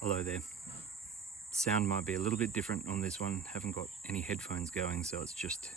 Hello there. Sound might be a little bit different on this one. Haven't got any headphones going, so it's just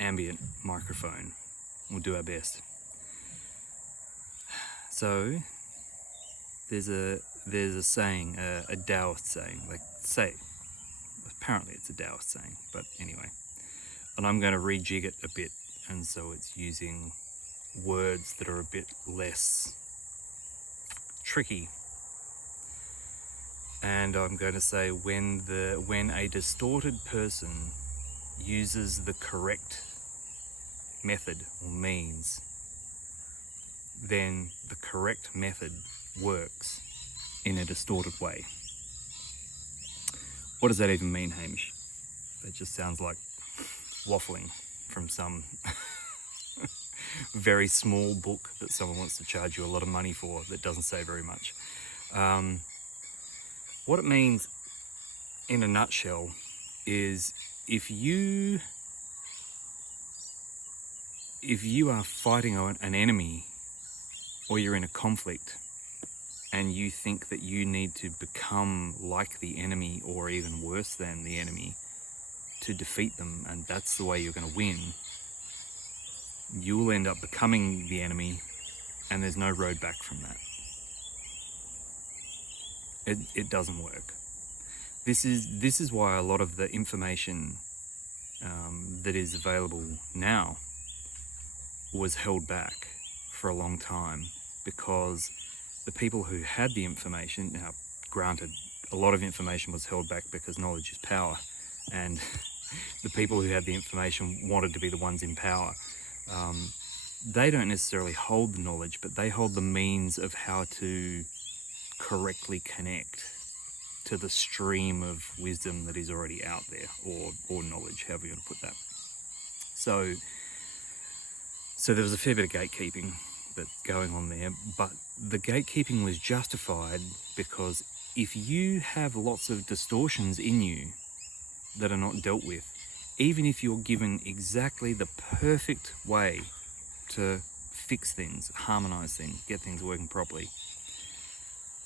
ambient microphone. We'll do our best. So there's a saying, a Taoist saying, apparently it's a Taoist saying, but anyway. And I'm going to rejig it a bit, and so it's using words that are a bit less tricky. And I'm going to say when a distorted person uses the correct method or means, then the correct method works in a distorted way. What does that even mean, Hamish? That just sounds like waffling from some very small book that someone wants to charge you a lot of money for that doesn't say very much. What it means in a nutshell is if you are fighting an enemy or you're in a conflict and you think that you need to become like the enemy or even worse than the enemy to defeat them, and that's the way you're going to win, you'll end up becoming the enemy and there's no road back from that. It doesn't work. This is why a lot of the information that is available now was held back for a long time, because the people who had the information, now granted a lot of information was held back because knowledge is power, and the people who had the information wanted to be the ones in power. They don't necessarily hold the knowledge, but they hold the means of how to correctly connect to the stream of wisdom that is already out there, or knowledge, however you want to put that. So there was a fair bit of gatekeeping that's going on there, but the gatekeeping was justified because if you have lots of distortions in you that are not dealt with, even if you're given exactly the perfect way to fix things, harmonize things, get things working properly,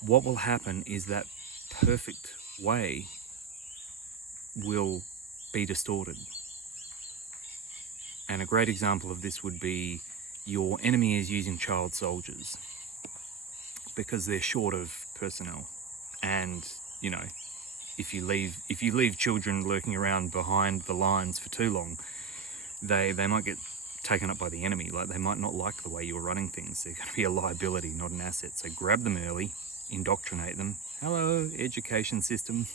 what will happen is that perfect way will be distorted. And a great example of this would be your enemy is using child soldiers because they're short of personnel. And, you know, if you leave children lurking around behind the lines for too long, they might get taken up by the enemy. Like, they might not like the way you're running things. They're going to be a liability, not an asset. So grab them early, indoctrinate them. Hello, education system.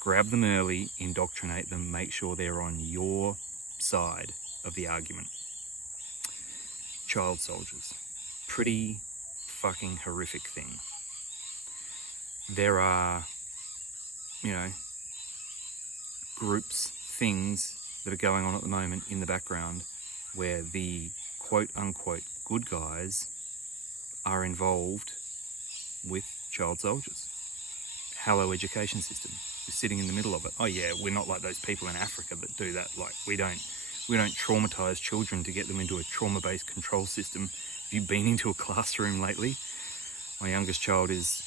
Grab them early, indoctrinate them, make sure they're on your side of the argument. Child soldiers. Pretty fucking horrific thing. There are, groups, things that are going on at the moment in the background where the quote-unquote good guys are involved with child soldiers. Hello, education system. You're sitting in the middle of it. Oh yeah, we're not like those people in Africa that do that. Like, we don't traumatize children to get them into a trauma-based control system. Have you been into a classroom lately? My youngest child is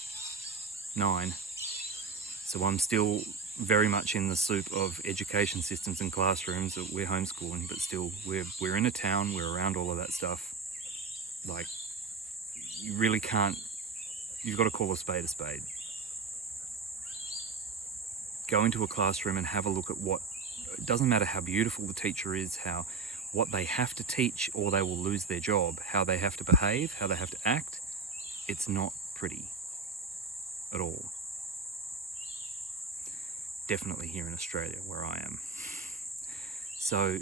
9, so I'm still very much in the soup of education systems and classrooms. We're homeschooling, but still, we're in a town, we're around all of that stuff. Like, you really can't, you've got to call a spade a spade. Go into a classroom and have a look at it doesn't matter how beautiful the teacher is, what they have to teach or they will lose their job, how they have to behave, how they have to act. It's not pretty at all. Definitely here in Australia, where I am. So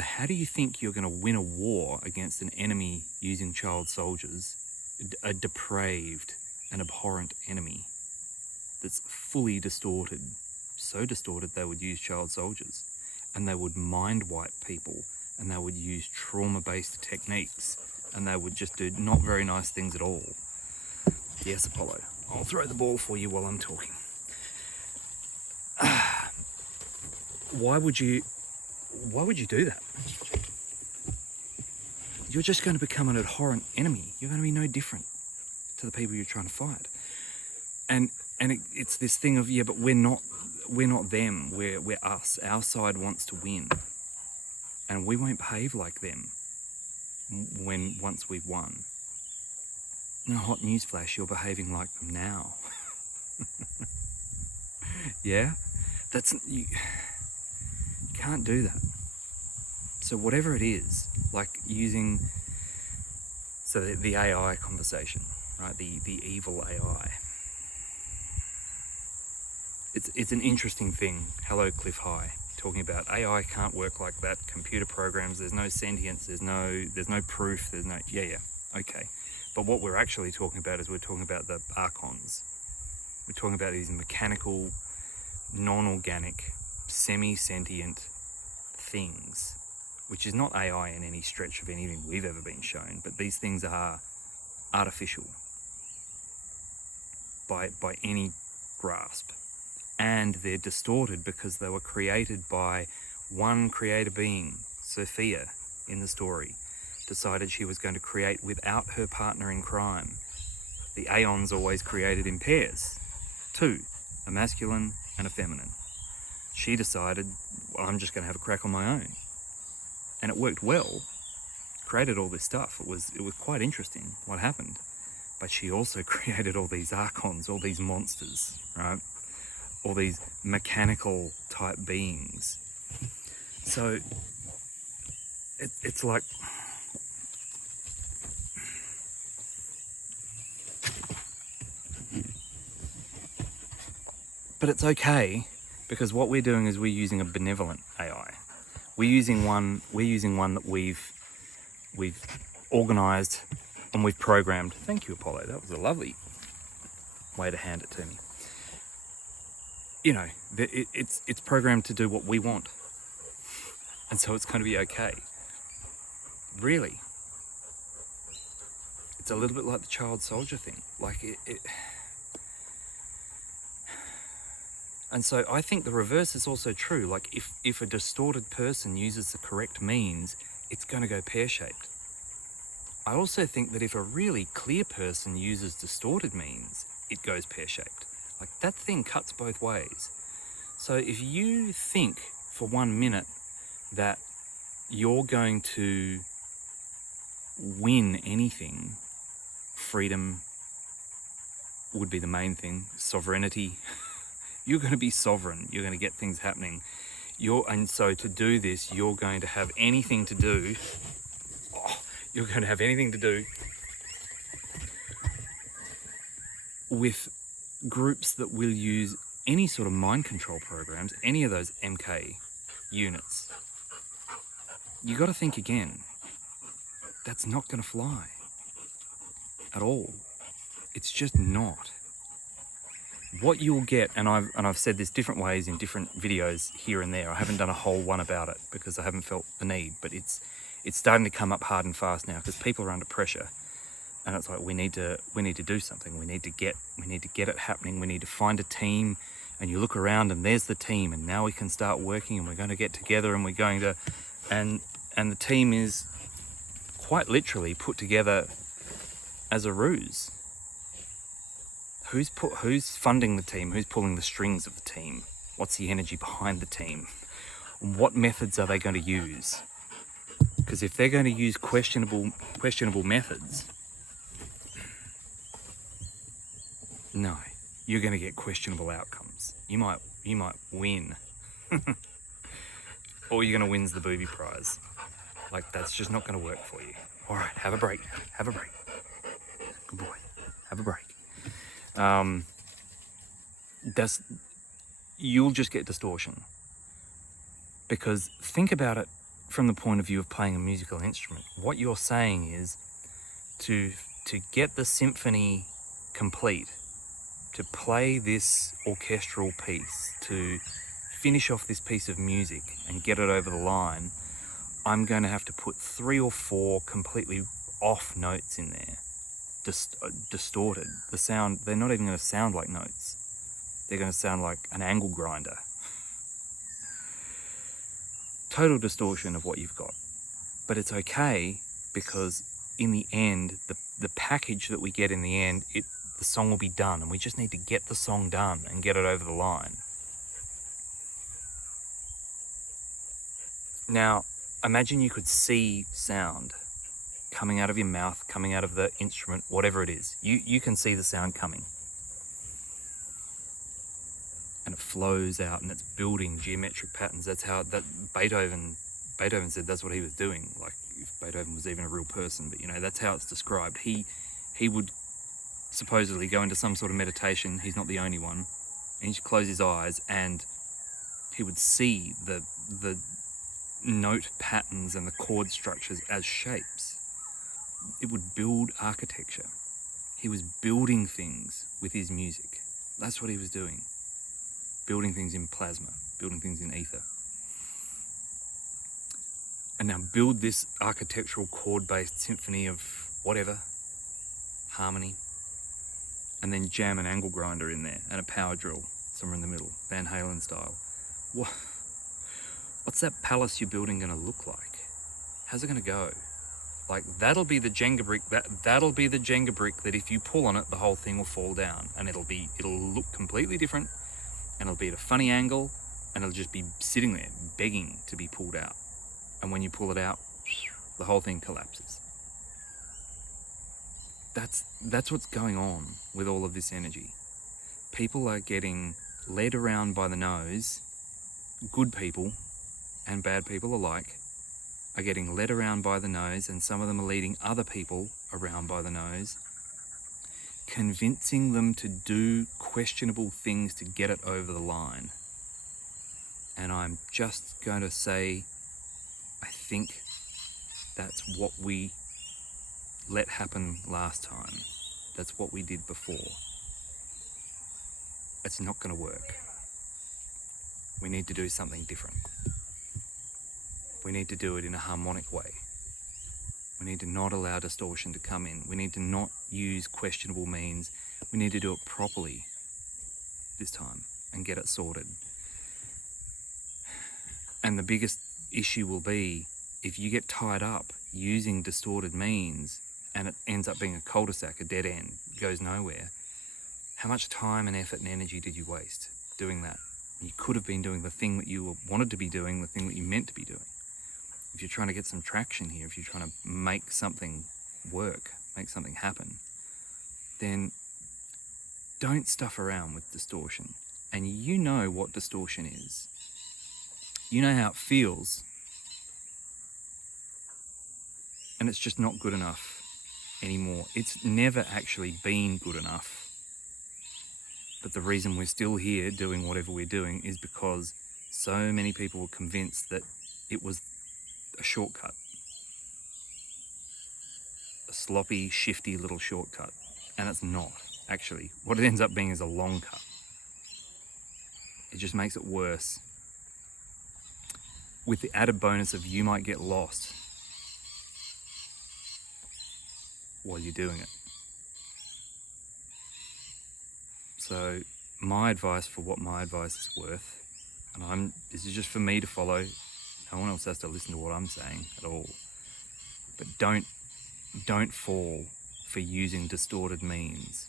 how do you think you're going to win a war against an enemy using child soldiers, a depraved and abhorrent enemy that's fully distorted, so distorted they would use child soldiers, and they would mind wipe people, and they would use trauma-based techniques, and they would just do not very nice things at all? Yes, Apollo, I'll throw the ball for you while I'm talking. Why would you do that? You're just going to become an abhorrent enemy. You're going to be no different. to the people you're trying to fight. And it's this thing of, yeah, but we're not them, we're us. Our side wants to win, and we won't behave like them once we've won. No, hot news flash, you're behaving like them now. Yeah, you can't do that. So whatever it is, like using the AI conversation, right? The evil AI. It's an interesting thing. Hello, Cliff High, talking about AI can't work like that. Computer programs, there's no sentience, there's no proof, there's no okay. But what we're actually talking about is we're talking about the archons. We're talking about these mechanical, non-organic, semi-sentient things, which is not AI in any stretch of anything we've ever been shown, but these things are artificial by any grasp. And they're distorted because they were created by one creator being, Sophia, in the story, decided she was going to create without her partner in crime. The Aeons always created in pairs, two, a masculine and a feminine. She decided, well, I'm just going to have a crack on my own. And it worked well, created all this stuff. It was quite interesting what happened. But she also created all these archons, all these monsters, right? All these mechanical type beings. So it's like, but it's okay, because what we're doing is we're using a benevolent AI. We're using one that we've organized and we've programmed. Thank you, Apollo. That was a lovely way to hand it to me. You know, it's programmed to do what we want. And so it's going to be okay. Really. It's a little bit like the child soldier thing. Like it. And so I think the reverse is also true. Like if a distorted person uses the correct means, it's going to go pear-shaped. I also think that if a really clear person uses distorted means, it goes pear-shaped. Like that thing cuts both ways. So if you think for 1 minute that you're going to win anything, freedom would be the main thing, sovereignty, you're going to be sovereign, you're going to get things happening. And so to do this, you're going to have anything to do with groups that will use any sort of mind control programs, any of those MK units. You got to think again. That's not going to fly at all. It's just not. What you'll get, and I've said this different ways in different videos here and there. I haven't done a whole one about it because I haven't felt the need, but it's starting to come up hard and fast now because people are under pressure. And it's like we need to do something. We need to get it happening. We need to find a team, and you look around and there's the team, and now we can start working, and we're going to get together, and we're going to, and the team is quite literally put together as a ruse. Who's funding the team? Who's pulling the strings of the team? What's the energy behind the team? What methods are they going to use? Because if they're going to use questionable methods, no, you're going to get questionable outcomes. You might win, all you're going to win is the booby prize. Like that's just not going to work for you. All right, have a break. Have a break. Good boy. Have a break. You'll just get distortion. Because think about it from the point of view of playing a musical instrument. What you're saying is to get the symphony complete, to play this orchestral piece, to finish off this piece of music and get it over the line, I'm going to have to put 3 or 4 completely off notes in there, distorted. The sound, they're not even going to sound like notes. They're going to sound like an angle grinder. Total distortion of what you've got. But it's okay because in the end, the package that we get in the end, the song will be done, and we just need to get the song done and get it over the line. Now, imagine you could see sound coming out of your mouth, coming out of the instrument, whatever it is. You can see the sound coming. And it flows out and it's building geometric patterns. That's how Beethoven said that's what he was doing. Like, if Beethoven was even a real person, but that's how it's described. He would supposedly go into some sort of meditation. He's not the only one. And he'd close his eyes and he would see the note patterns and the chord structures as shapes. It would build architecture. He was building things with his music. That's what he was doing. Building things in plasma, building things in ether. And now build this architectural chord-based symphony of whatever, harmony, and then jam an angle grinder in there and a power drill somewhere in the middle, Van Halen style. What's that palace you're building going to look like? How's it going to go? Like, that'll be the Jenga brick. That'll be the Jenga brick that if you pull on it, the whole thing will fall down, and it'll look completely different, and it'll be at a funny angle, and it'll just be sitting there begging to be pulled out. And when you pull it out, the whole thing collapses. That's what's going on with all of this energy. People are getting led around by the nose. Good people and bad people alike are getting led around by the nose, and some of them are leading other people around by the nose, convincing them to do questionable things to get it over the line. And I'm just going to say, I think that's what we let happen last time. That's what we did before. It's not going to work. We need to do something different. We need to do it in a harmonic way. We need to not allow distortion to come in. We need to not use questionable means. We need to do it properly this time and get it sorted. And the biggest issue will be if you get tied up using distorted means and it ends up being a cul-de-sac, a dead end, goes nowhere. How much time and effort and energy did you waste doing that? You could have been doing the thing that you wanted to be doing, the thing that you meant to be doing. If you're trying to get some traction here, if you're trying to make something work, make something happen, then don't stuff around with distortion. And you know what distortion is. You know how it feels. And it's just not good enough anymore. It's never actually been good enough. But the reason we're still here doing whatever we're doing is because so many people were convinced that it was a shortcut. A sloppy, shifty little shortcut. And it's not, actually. What it ends up being is a long cut. It just makes it worse. With the added bonus of you might get lost while you're doing it. So my advice, for what my advice is worth, and this is just for me to follow, no one else has to listen to what I'm saying at all, but don't fall for using distorted means,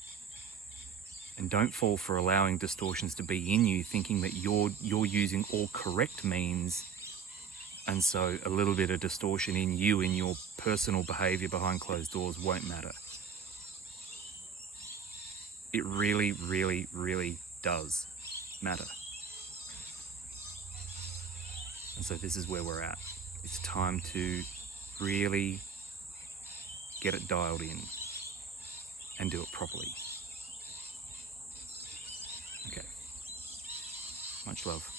and don't fall for allowing distortions to be in you, thinking that you're using all correct means, and so a little bit of distortion in you, in your personal behavior behind closed doors, won't matter. It really, really, really does matter. And so this is where we're at. It's time to really get it dialed in and do it properly. Okay. Much love.